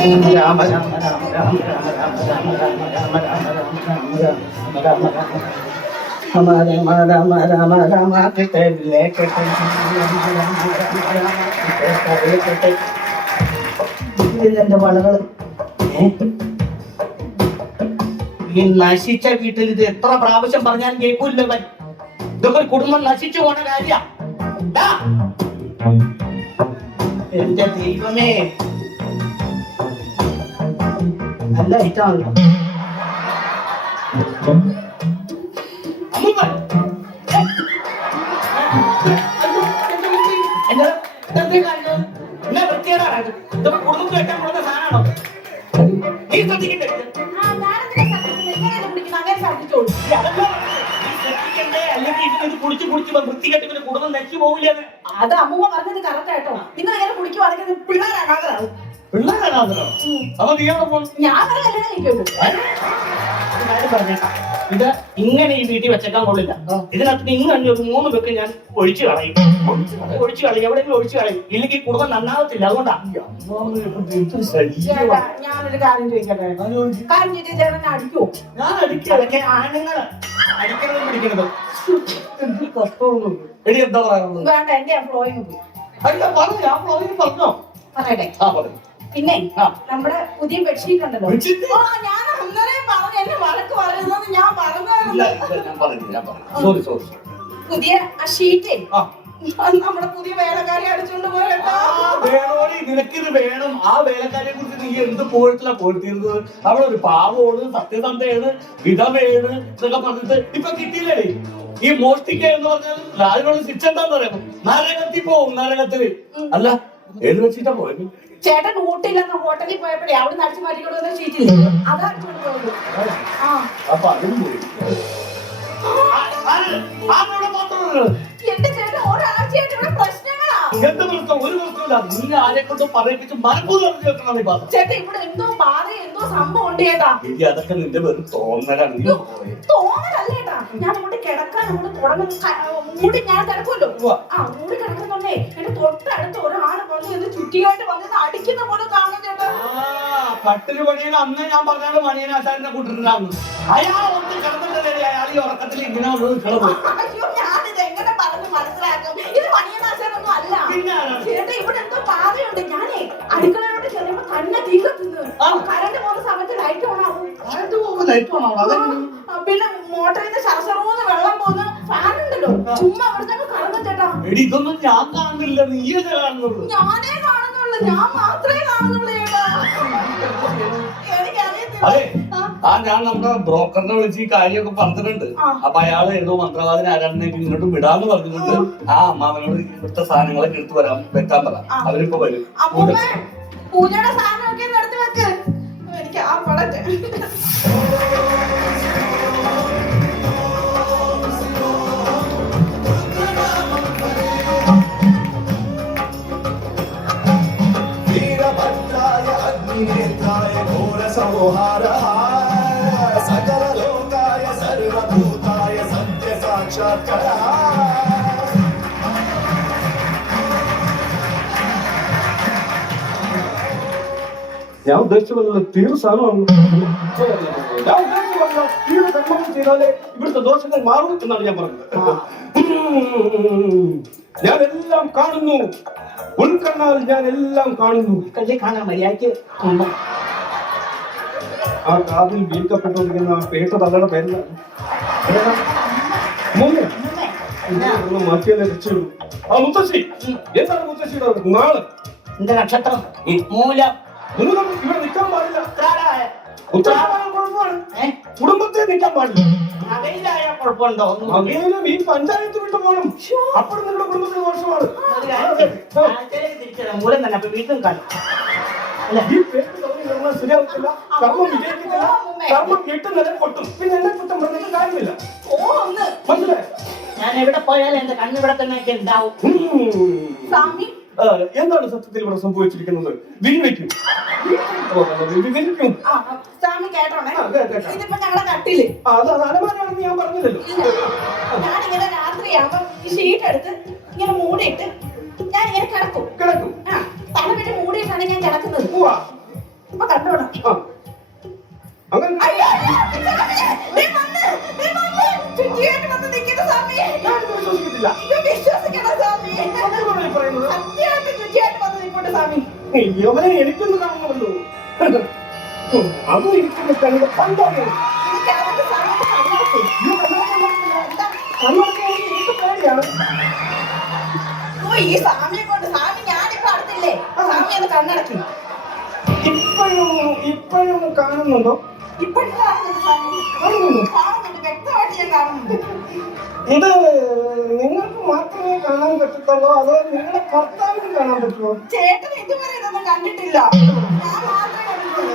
രാമ രാമ രാമ രാമ രാമ രാമ രാമ രാമ രാമ രാമ രാമ രാമ രാമ രാമ രാമ രാമ കിട്ടല്ലേ എന്റെ വളകൾ ഈ നശിച്ച വീട്ടിൽ ഇത് എത്ര പ്രാവശ്യം പറഞ്ഞാൽ കേൾക്കൂല്ലവൻ. ഇതൊക്കെ കുടുംബം നശിച്ചു പോണ കാര്യ. എന്റെ ദൈവമേ, നല്ല ഐറ്റമാണല്ലോ. എന്നാ വൃത്തികേടാണ് ഇതൊക്കെ കുടുംബത്തിൽ വെക്കാൻ കൊടുത്ത സാധനമാണോ? നീ ശ്രദ്ധിക്കണ്ടേ? വൃത്തികെട്ടിന്റെ കുടുംബം നശിച്ചു പോവില്ല. അത് അമ്മൂമ്മ പറഞ്ഞത് കറക്റ്റ് ആയിട്ടോ. നിങ്ങൾ എങ്ങനെ കുടിക്കുവാണെങ്കിൽ പിള്ളേരാകാതെ പിള്ളേരാണോ? അപ്പൊ നീ ഞാൻ കല്യാണം കഴിക്കുള്ളൂ. ഇത് ഇങ്ങനെ ഈ വീട്ടിൽ വെച്ചേക്കാൻ കൊള്ളില്ല. ഇതിനകത്ത് ഇന്ന് തന്നെ ഒരു 3 വെക്ക് ഞാൻ ഒഴിച്ചു കളയും. എവിടെയെങ്കിലും ഒഴിച്ചു കളയും. ഇല്ലെങ്കിൽ കുടുംബം നന്നാവത്തില്ല. അതുകൊണ്ടാണ് ഞാനൊരു കാര്യം ചോദിക്കട്ടെ. കാര്യം ചോദിച്ചാൽ അടിക്കുവോ? ഞാൻ അടിക്കുക. ആണുങ്ങള് അടിക്കണതും പിടിക്കണതും എടി എന്താ പറയാനുള്ളത്? വേണ്ട, എന്റെ ഫ്ലോയിങ് പോയി. അല്ല പറഞ്ഞു, ഞാൻ ഫ്ലോയിങ് പറഞ്ഞോ? പറയട്ടെ. പിന്നെ നമ്മുടെ പുതിയ ബെഡ്ഷീറ്റ് ഉണ്ടല്ലോ. ഞാൻ അന്നേരം പറഞ്ഞു എന്നെ വഴക്ക് പറയുന്നത് ഞാൻ പറഞ്ഞു. പുതിയ ആ ഷീറ്റ് നമ്മുടെ പുതിയ വേലക്കാരി അടിച്ചോണ്ട് പോയട്ടോ. നിനക്കിത് വേണം. ആ വേലക്കാരിയെ കുറിച്ച് നീ എന്ത് പോയിട്ടില്ല പോയിട്ടിരുന്നത്. അവിടെ ഒരു പാവമാണ്, സത്യസന്ധയാണ്, വിധവയാണ് എന്നൊക്കെ പറഞ്ഞിട്ട് ഇപ്പൊ കിട്ടിയില്ലേ? ഈ മോഷ്ടിക്ക എന്ന് പറഞ്ഞാൽ അതിനുള്ള ശിക്ഷ എന്താന്ന് പറയാമോ? നരകത്തിൽ പോവും. നരകത്തില് അല്ല ഏത് വെച്ചിട്ടാ പോയത്? ചേട്ടൻ ഊട്ടിയില്ലെന്ന ഹോട്ടലിൽ പോയപ്പോഴേ അവിടെ നടിച്ചു മാറ്റിക്കൊണ്ടുവന്ന ഷീറ്റില്ലേ, അതാണ് പോയത്. അപ്പൊ അതിനും പോയി. എന്റെ ചേട്ടൻ ഒരാഴ്ചയായിട്ട് ഇവിടെ പ്രശ്നങ്ങളാ. എന്ത് പ്രശ്നം? ഒരു പ്രശ്നമില്ല. നീ ആരെ കൊണ്ട് പറയിപ്പിച്ച് മനഃപൂർവ്വം ചേട്ടാ ഇവിടെ എന്തോ ബാധ എന്തോ സംഭവം ഉണ്ട് ചേട്ടാ. അതൊക്കെ നിന്റെ വെറും തോന്നലാണ്. തോന്നലല്ല ചേട്ടാ. ഞാൻ അങ്ങോട്ട് കിടക്കാൻ അങ്ങോട്ട് തുടങ്ങും. മൂടി ഞാൻ കിടക്കുമല്ലോ. മൂടി കിടക്കുന്നുണ്ടേ എന്റെ തൊട്ടടുത്ത് ഒരാള് വന്ന് എന്ന് ചുറ്റിയായിട്ട് വന്നത് അടിക്കുന്ന പോലെ കാണും ചേട്ടാ. കട്ടില് പണിയിൽ അന്ന് ഞാൻ പറഞ്ഞാലും മണിയനാശാനെ കൂട്ടിട്ടുണ്ടായിരുന്നു. അയാൾ ഒന്ന് കിടന്നിട്ടല്ലേ അയാൾ ഈ ഉറക്കത്തിൽ ഇങ്ങനെ കിടന്നു. അയ്യോ, ഞാനിത് എങ്ങനെ പറഞ്ഞു മനസ്സിലാക്കും? ഇത് മണിയനാശാനൊന്നും അല്ല ചേട്ടാ. ഇവിടെ എന്തോ ബാധയുണ്ട്. ഞാനേ അടുക്കളയോട് ചെറിയപ്പോ തന്നെ തീ കത്തുന്നു. കറണ്ട് പോകുന്ന സമയത്ത് ലൈറ്റ് ഓണാവും. പിന്നെ മോട്ടറിൽ നിന്ന് ശരശറൂന്ന് വെള്ളം പോകുന്ന ഫാൻ ഉണ്ടല്ലോ. ചുമ്മാ അവിടെ കറങ്ങും ചേട്ടാ. ഇതൊന്നും ഞാൻ കാണുന്നില്ല, നീയല്ലേ കാണുന്നുള്ളൂ. ഞാനേ കാണുന്നുള്ളൂ. ഞാൻ മാത്രമേ കാണുന്നുള്ളൂ ചേട്ടാ. അതെ, ഞാൻ നമ്മുടെ ബ്രോക്കറിനെ വിളിച്ച് ഈ കാര്യമൊക്കെ പറഞ്ഞിട്ടുണ്ട്. അപ്പൊ അയാള് ഏതോ മന്ത്രവാദിനെ ആരാണെന്നെ ഇങ്ങോട്ടും വിടാന്ന് പറഞ്ഞിട്ടുണ്ട്. ആ അമ്മാവനോട് ഇവിടുത്തെ സാധനങ്ങളൊക്കെ എടുത്തു വെക്കാൻ പറ. അവരിപ്പോ വരും. പൂജയുടെ സാധനമൊക്കെ നടത്തി വെക്ക്. എനിക്ക് ആ വളട്ടെ. सकल लोकाय सर्वभूताय सत्य साक्षात्कारा. ഞാൻ ഉദ്ദേശിച്ചുകൊണ്ടുള്ള തീർ സാധനമാണ്. ഞാൻ ഉദ്ദേശിച്ചുകൊണ്ടുള്ള തീർ കർമ്മം ചെയ്താലേ ഇവിടുത്തെ ദോഷങ്ങൾ മാറും എന്നാണ് ഞാൻ പറഞ്ഞത്. ഞാൻ എല്ലാം കാണുന്നു. ഉൾക്കണ്ണാൽ ഞാൻ എല്ലാം കാണുന്നു. കല്ല് കാണാൻ മര്യാദയ്ക്ക് ആ കാതിൽ വീഴ്ത്തപ്പെട്ടിരിക്കുന്ന ആ പേട്ട തള്ളയുടെ പേരിലാണ് മാറ്റിയാലേ രക്ഷയുള്ളൂ. ആ മുത്തശ്ശി, എന്താണ് മുത്തശ്ശിയുടെ നാള്? എന്റെ നക്ഷത്രം മൂലം. ഇവിടെ നിൽക്കാൻ പാടില്ല. ഉത്തരവാദിത്തം കുഴപ്പമാണ്. കുടുംബത്തെ നിൽക്കാൻ പാടില്ല. മകയിലായ കുഴപ്പമുണ്ടോ? മകയിലും ഈ പഞ്ചായത്ത് വിട്ടു പോകണം. അപ്പോഴും നിങ്ങളുടെ കുടുംബത്തിന് ദോഷമാണ്. മൂലം തന്നെ. അപ്പൊ വീട്ടിൽ കാണും. ഈ പേര് ശരിയാവത്തില്ല. കർമ്മം വിജയിക്കത്തില്ല. കർമ്മം കിട്ടുന്നത് പൊട്ടും. പിന്നെ എന്നെ കുറ്റം പറഞ്ഞിട്ട് കാര്യമില്ല. മനസ്സിലായി? ഞാൻ എവിടെ പോയാലും എന്റെ കണ്ണിവിടെ തന്നെ ഉണ്ടാവും. എന്താണ് സത്യത്തിൽ ഇവിടെ സംഭവിച്ചിരിക്കുന്നത്? വിരിക്കും. സ്വാമി കേട്ടോണേ. ഇതിപ്പോ ഞങ്ങളുടെ കട്ടില് അത് അലമാരാണെന്ന് ഞാൻ പറഞ്ഞില്ലല്ലോ. ഞാനിങ്ങനെ രാത്രിയാകുമ്പോ ഈ ഷീറ്റ് എടുത്ത് ഇങ്ങനെ മൂടിയിട്ട് ഞാൻ ഇങ്ങനെ കിടക്കും. കിടക്കും. തല വിട്ട് മൂടിയിട്ടാണ് ഞാൻ കിടക്കുന്നത്. ഇപ്പൊ കണ്ടോടാ. ആ. അങ്ങനെ അയ്യോ, സ്വാമി, ദേ വന്ന്, ദേ വന്ന്. ചുറ്റിയായിട്ട് വന്ന് നിൽക്കുന്ന സ്വാമി. ഞാനിത് വിശ്വസിക്കുന്നില്ല. ഇത് വിശ്വസിക്കണം സ്വാമി. സത്യമാണോ ഈ പറയുന്നത്? സത്യമായിട്ട് ചുറ്റിയായിട്ട് വന്ന് നിൽപ്പുണ്ട് സ്വാമി. യവനെ എനിക്കൊന്ന് കാണണമല്ലോ. അത് ഇരിക്കുന്ന കണ്ട് പണ്ടാണ്. എനിക്ക് അതൊക്കെ സ്വാമിയുടെ കണ്ണടച്ച്. എന്താ? എനിക്ക് പേടിയാണ്. ഓ, ഈ സ്വാമിയെ കൊണ്ട് സ്വാമി ഞാനിപ്പോ അടുത്തില്ലേ, സ്വാമി ഒന്ന് കണ്ണടക്കി. ഇപ്പോഴും കാണുന്നുണ്ടോ? ഇപ്പോഴും കാണുന്നുണ്ട് സ്വാമി. കാണുന്നുണ്ട്, വ്യക്തമായിട്ട് ഞാൻ കാണുന്നുണ്ട്. ഇത് നിങ്ങൾക്ക് മാത്രമേ കാണാൻ പറ്റത്തുള്ളൂ അതോ നിങ്ങളുടെ ഭർത്താവിന് കാണാൻ പറ്റുമോ? ചേട്ടൻ ഇതുവരെ ഇതൊന്നും കണ്ടിട്ടില്ല. ഞാൻ മാത്രമേ കണ്ടിട്ടുള്ളൂ.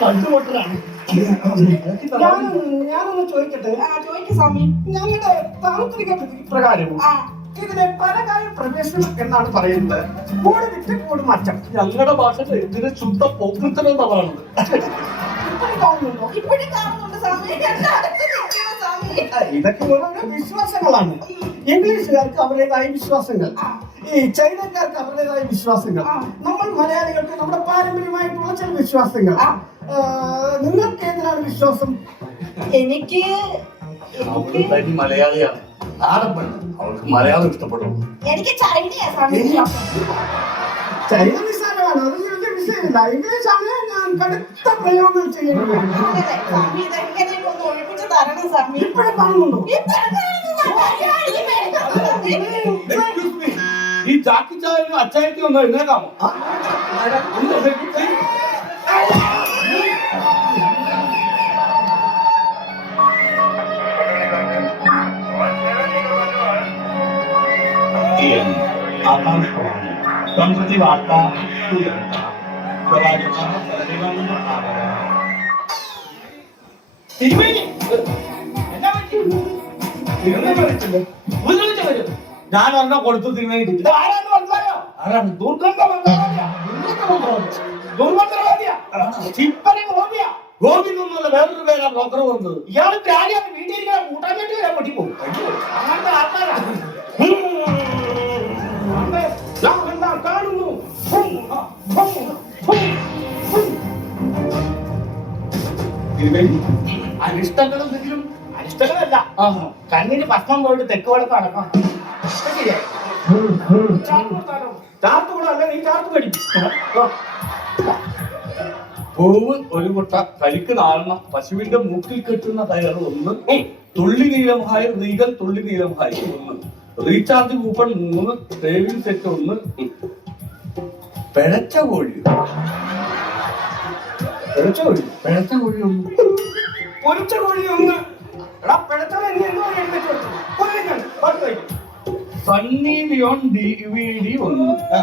കണ്ടുപൊട്ടലാണ്. ഞാനൊന്ന് ചോദിക്കട്ടെ. ചോദിക്കും സ്വാമി. ഞങ്ങളുടെ താന്ത്രിക വിധി പ്രകാരം ആ, ഇതിനെ പരകായ പ്രവേശനം എന്നാണ് പറയുന്നത്. കൂടെ വിറ്റ് കൂട് മാറ്റം. ഞങ്ങളുടെ ഭാഷയിൽ ഇതിന് ശുദ്ധ പോക്കൃത്തരം എന്നാണ്. ഇപ്പോഴും കാണുന്നുണ്ടോ? ഇപ്പോഴും കാണുന്നുണ്ട് സ്വാമി. എന്റെ അടുത്ത് നിൽക്കുന്ന സ്വാമി. ഇതൊക്കെ ഓരോരോ വിശ്വാസങ്ങളാണ്. ഇംഗ്ലീഷുകാർക്ക് അവരുടേതായ വിശ്വാസങ്ങൾ, ഈ ചൈനക്കാർക്ക് അവരുടേതായ വിശ്വാസങ്ങൾ, നമ്മൾ മലയാളികൾക്ക് നമ്മുടെ പാരമ്പര്യമായിട്ടുള്ള ചില വിശ്വാസങ്ങൾ. നിങ്ങൾക്ക് ഏതിനാണ് വിശ്വാസം? എനിക്ക് തനി മലയാളിയാണ്, നാടൻ പെണ്ണ്, അവൾക്ക് മലയാളം ഇഷ്ടപ്പെടുന്നു. എനിക്ക് ചൈനയാ സ്വാമി വിശ്വാസം. ചൈന നിസ്സാരമാണ്, അത് വലിയ വിഷയമില്ല. ഇംഗ്ലീഷാണ് ഞാൻ കടുത്ത പ്രയോഗങ്ങൾ ചെയ്യുന്നത്. അതെ, സ്വാമി ഇതെങ്ങനെയും ഒന്ന് ഒഴിപ്പിച്ച് തരണം സ്വാമി. ഇപ്പോഴും കാണുന്നുണ്ടോ? Excuse me, ഈ ചാക്കി ചായനും അച്ചായത്തി ഒന്ന് എഴുന്നേക്കാമോ? ആകാശവാണി സംസ്കൃതി വാർത്ത ഞാൻ ഒരെണ്ണം കൊടുത്തു തിരുമേനി. ആരാന്ന് മനസ്സിലായോ? ആരാണ്? ഗോപിന്നൊന്നുമല്ല, വേറൊരു പേരാ ബ്രോക്കർ വന്നത്. ഇയാള് പ്രാണിയാണ്. വീട്ടിലിരിക്കുന്ന കൂട്ടാനായിട്ട് വരാൻ പൊട്ടിപ്പോകും. അങ്ങനത്തെ ആൾക്കാരാണ്. എന്താ കാണുന്നു? അനിഷ്ടങ്ങളെന്തെങ്കിലും? അരിഷ്ടങ്ങളല്ല, കണ്ണിന് ഭക്ഷണം പോയിട്ട് തെക്ക് വടക്ക് നടക്കണം. ചാർത്ത് കൂടല്ല, നീ ചാർത്ത് പഠിക്കും. പൂവ് ഒരു മുട്ട, കരിക്ക് 4, പശുവിന്റെ മൂക്കിൽ കെട്ടുന്ന കയറ് 1, തുള്ളി നീലമായി റീഗൽ തുള്ളി നീലമായി 1, റീചാർജ് കൂപ്പൺ 3, സേവിംഗ് സെറ്റ് 1, പിഴച്ച കോഴി. പിഴച്ച കോഴി? പിഴച്ച കോഴി 1. പൊരിച്ച കോഴി 1. എടാ പിഴച്ചവൻ എന്നെ എന്തോ എഴുന്നേറ്റ് വെച്ചു. സണ്ണി ലിയോൺ DVD 1.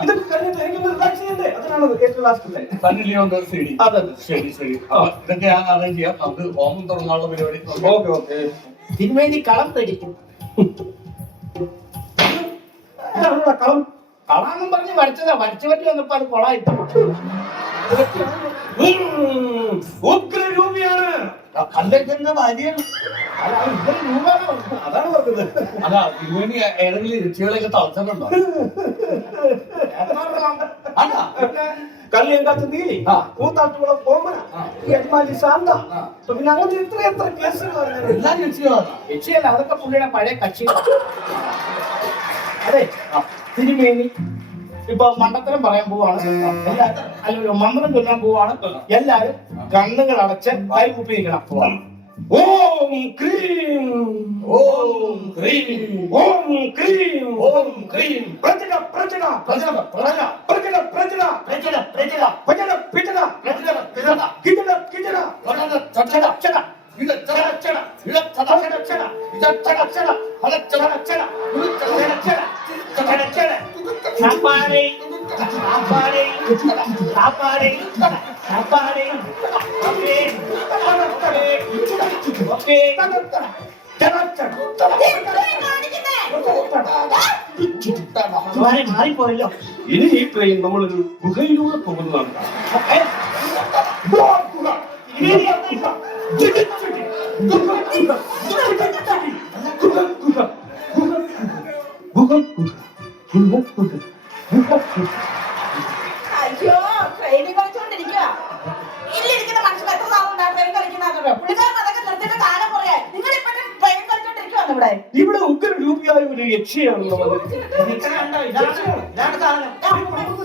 ഇതൊക്കെ കഴിഞ്ഞിട്ട് എനിക്കൊന്ന് റിലാക്സ് ചെയ്യണ്ടേ? അതിനാണ് ഏറ്റവും ലാസ്റ്റ്. Sunny Leon CD. അതെ. ശരി. ഇതൊക്കെ ഞാൻ അറേഞ്ച് ചെയ്യാം. നമുക്ക് ഹോമം തുടങ്ങാനുള്ള പരിപാടി. ഓക്കെ. തിരുമേനി കളം തടിക്കും. കളം കളാന്നും പറഞ്ഞ് വരച്ചതാ. വരച്ചു പറ്റി വന്നപ്പോ അത് കൊളായിട്ട്. ഉഗ്രരൂപിയാണ്. കല്ലന്റെ ഭാര്യയാണ്. അതാണ് പറഞ്ഞത്. അല്ല, തിരുവേണി ഏതെങ്കിലും രുചികളൊക്കെ തളച്ചിട്ടുണ്ടോ? കള്ളിയങ്കാത്ത് നീലി, കൂത്താട്ടുകുളം കോമന, യജ്മാലി ശാന്ത, പിന്നെ അങ്ങനത്തെ എത്ര കേസുകൾ. എല്ലാ രുചികളാണ്. യക്ഷിയല്ല, അതൊക്കെ പുള്ളിയുടെ പഴയ കക്ഷി. അതെ, തിരുമേനി ഇപ്പൊ മണ്ടത്തരം പറയാൻ പോവാണ്. എല്ലാരും അല്ലല്ലോ, മന്ത്രം ചൊല്ലാൻ പോവാണ്. എല്ലാരും കണ്ണുകൾ അടച്ച് കൈ കുപ്പി നിൽക്കണം. ഓം ക്രീം ഓം ക്രീം ഓം ക്രീം ഓം ക്രീം പ്രജക പ്രജക പ്രജക പ്രജക പ്രജക പ്രജക പ്രജക പ്രജക പ്രജക പിജക പ്രജക പ്രജക കിജക കിജക പ്രജക ചട ചട ഇല ചട ചട ഇല ചട ചട ചട ഇല ചട ചട ഹല ചട ചട ഇല ചട ചട ചട ചട സാപ്പാടി സാപ്പാടി സാപ്പാടി സാപ്പാടി ഓക്കേ ഓക്കേ ചട ചട മാറിപ്പോയല്ലോ. ഇനി ഈ ട്രെയിൻ നമ്മളൊരു ഗുഹയിലൂടെ പോകുന്നതാണ്. അയ്യോ ട്രെയിനിൽ കളിച്ചോണ്ടിരിക്കുക. ഇല്ലിരിക്കുന്ന മനുഷ്യൻ എത്ര നാളുണ്ടാവും ട്രെയിൻ കളിക്കുന്നറിയോ? പുള്ളിക്കാരൻ അതൊക്കെ നിർത്തിയിട്ട് കാലം കുറയാ. നിങ്ങൾ ഇപ്പൊ ട്രെയിൻ കളിച്ചോണ്ടിരിക്കുവാണ് ഇവിടെ. ഇവിടെ ഉഗ്ര രൂപിയായ ഒരു യക്ഷിയാണല്ലോ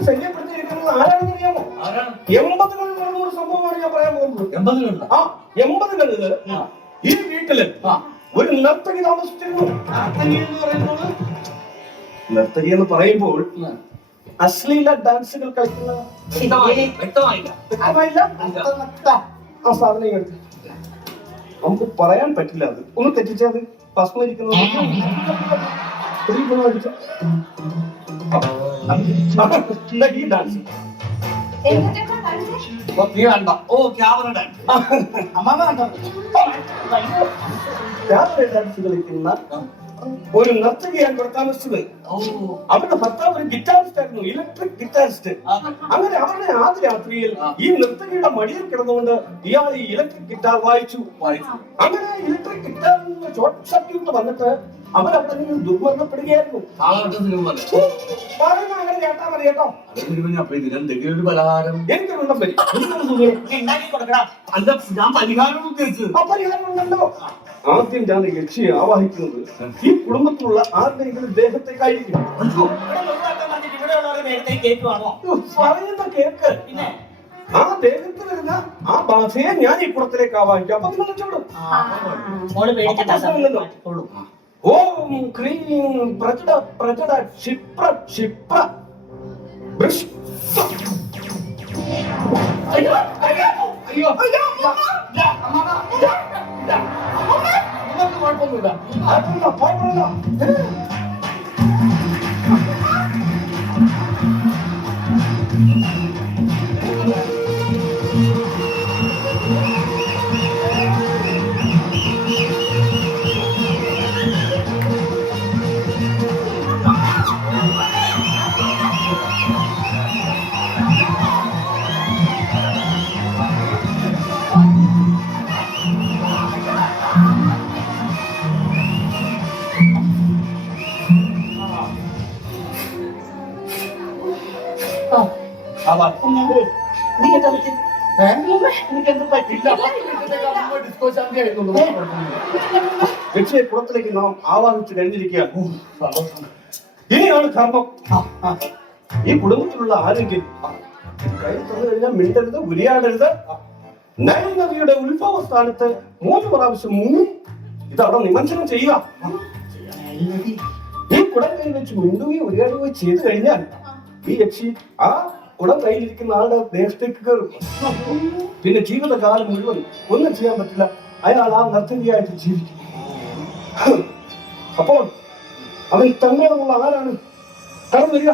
ശല്യപ്പെടുത്തിയിരിക്കുന്നത്. ആരാണെന്ന് അറിയാമോ? 80കളിൽ നടന്ന ഒരു സംഭവമാണ് ഞാൻ പറയാൻ പോകുന്നത്. 80കളില് ഈ വീട്ടില് ഒരു നർത്തകി താമസിച്ചിരുന്നു. നർത്തകി എന്ന് പറയുമ്പോൾ അശ്ലീല ഡാൻസുകൾ കളിക്കുന്ന വ്യക്തമായില്ല. ആ സാധനം എടുത്ത് നമുക്ക് പറയാൻ പറ്റില്ല. അത് ഒന്ന് തെറ്റിച്ചത് ഭസ്മരിക്കുന്നത് ഈ ഡാൻസ് എന്നിട്ടെന്താ കളിച്ചേ? ക്യാമറ ഡാൻസ് ഡാൻസ് കളിക്കുന്ന ഒരു നർത്തകിയാണ് ഇവിടെ താമസിച്ചത്. അവരുടെ ഭർത്താവ് ഒരു ഗിറ്റാറിസ്റ്റ് ആയിരുന്നു, ഇലക്ട്രിക് ഗിറ്റാറിസ്റ്റ്. അങ്ങനെ അവരുടെ ആദ്യ രാത്രിയിൽ ഈ നർത്തകിയുടെ മടിയിൽ കിടന്നുകൊണ്ട് ഇയാൾ ഈ ഇലക്ട്രിക് ഗിറ്റാർ വായിച്ചു. അങ്ങനെ ഇലക്ട്രിക് ഗിറ്റാറിൽ നിന്ന് ഷോർട്ട് സർക്യൂട്ട് വന്നിട്ട് അവരവിടെ നിന്ന് ദുർമരണപ്പെടുകയായിരുന്നു. പറയുന്ന അങ്ങനെ കേട്ടാ മതി കേട്ടോ. എന്തെങ്കിലും പലഹാരം എനിക്ക് വെള്ളം വരും. ഞാൻ പരിഹാരം ഉദ്ദേശിച്ചത്. ആ പരിഹാരം ഉണ്ടല്ലോ. ആദ്യം ഞാൻ യക്ഷിയെ ആവാഹിക്കുന്നത് ഈ കുടുംബത്തിലുള്ള ആരുടെയെങ്കിലും ദേഹത്തേക്കായിരിക്കും. പറയുന്ന കേക്ക് ആ ദേഹത്ത് വരുന്ന ആ ബാധയെ ഞാൻ ഈ കുടത്തിലേക്ക് ആവാഹിക്കും. അപ്പൊ നിങ്ങൾ രക്ഷപ്പെടും. ഓം ക്രീം പ്രജട പ്രജട ക്ഷിപ്ര ക്ഷിപ്ര അയ്യോ അയ്യോ കുഴപ്പമൊന്നുമില്ല. യക്ഷിയെ കുളത്തിലേക്ക് നാം ആവാഹിച്ചു കഴിഞ്ഞിരിക്കുകയാണ്. ഇനിയാണ് കർമ്മം. ഈ കുടുംബത്തിലുള്ള ആരെങ്കിലും കൈ തന്നു കഴിഞ്ഞാൽ മിണ്ടരുത്, ഉരിയാടരുത്. നൈൽ നദിയുടെ ഉത്ഭവ സ്ഥാനത്ത് 3 പ്രാവശ്യം മുങ്ങി ഇതവിടെ നിമഞ്ജനം ചെയ്യുക. ഈ കുടം കൈ വെച്ച് മിണ്ടുകയോ ഉരിയാടുകയോ ചെയ്തു കഴിഞ്ഞാൽ ഈ യക്ഷി ആ കുടം കയ്യിലിരിക്കുന്ന ആളുടെ ദേഹത്തേക്ക് കയറും. പിന്നെ ജീവിതകാലം മുഴുവൻ ഒന്നും ചെയ്യാൻ പറ്റില്ല. അയാൾ ആ നർത്തകിയായിട്ട് ജീവിക്കും. അപ്പോൾ അവൻ തന്നോടുള്ള ആരാണ്? കടന്നു വരിക.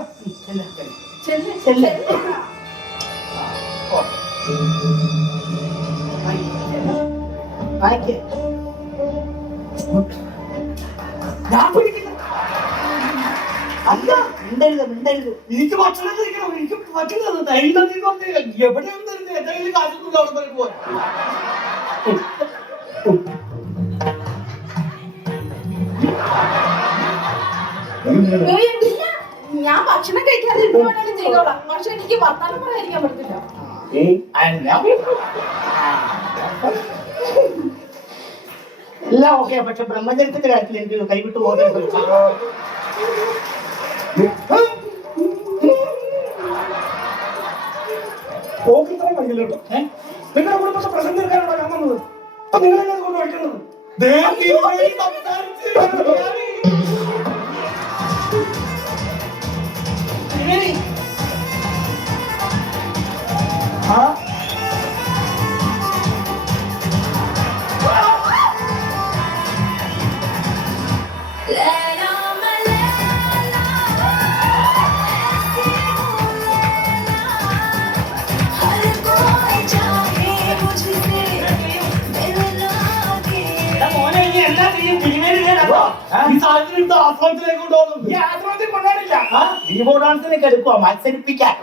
എനിക്ക് ഭക്ഷണം കഴിക്കണം. എനിക്ക് പറ്റില്ല. എവിടെയൊന്നും എന്തെങ്കിലും കാശൊന്നും അവിടെ വരെ പോവാൻ. ഞാൻ ഭക്ഷണം കഴിക്കാതെ ഇരുന്ന് ചെയ്തോളാം. പക്ഷെ എനിക്ക് വർത്താനം പറയാതിരിക്കാൻ പറ്റില്ല. എല്ലാം ഓക്കെ. പക്ഷെ ബ്രഹ്മചര്യത്തിന്റെ കാര്യത്തിൽ എനിക്ക് കൈവിട്ട് പോകാൻ പോക്കിത്തരം കഴിയില്ലട്ടോ. നിങ്ങളുടെ കുടുംബത്തെ പ്രശ്നം തീർക്കാനാണോ ഞാൻ വന്നത്? അപ്പൊ നിങ്ങളെന്നെ കൊണ്ട് വയ്ക്കുന്നത് ഡാൻസിനൊക്കെ എടുക്കുവാ മത്സരിപ്പിക്കാൻ.